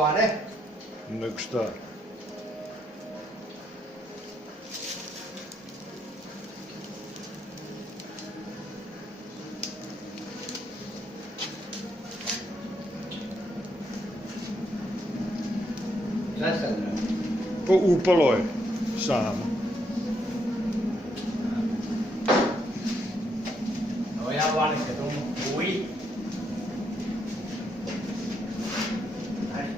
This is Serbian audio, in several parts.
ovo, a ne? Nek šta? Šta sad radi? Pa upalo je samo. Evo ja valim kad uji. Ajde.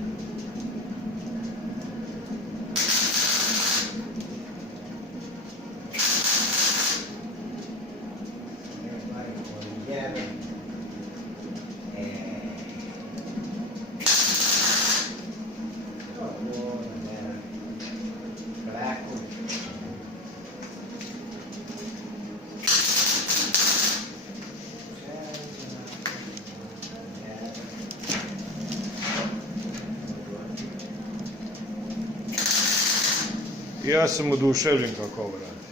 Ja sam oduševljen kako ovo radi.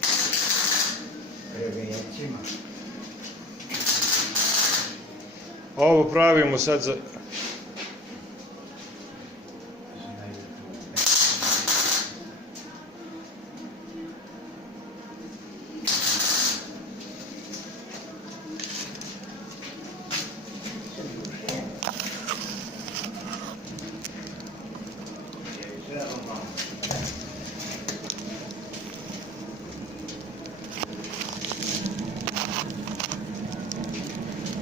Previjecima. Ovo pravimo sad za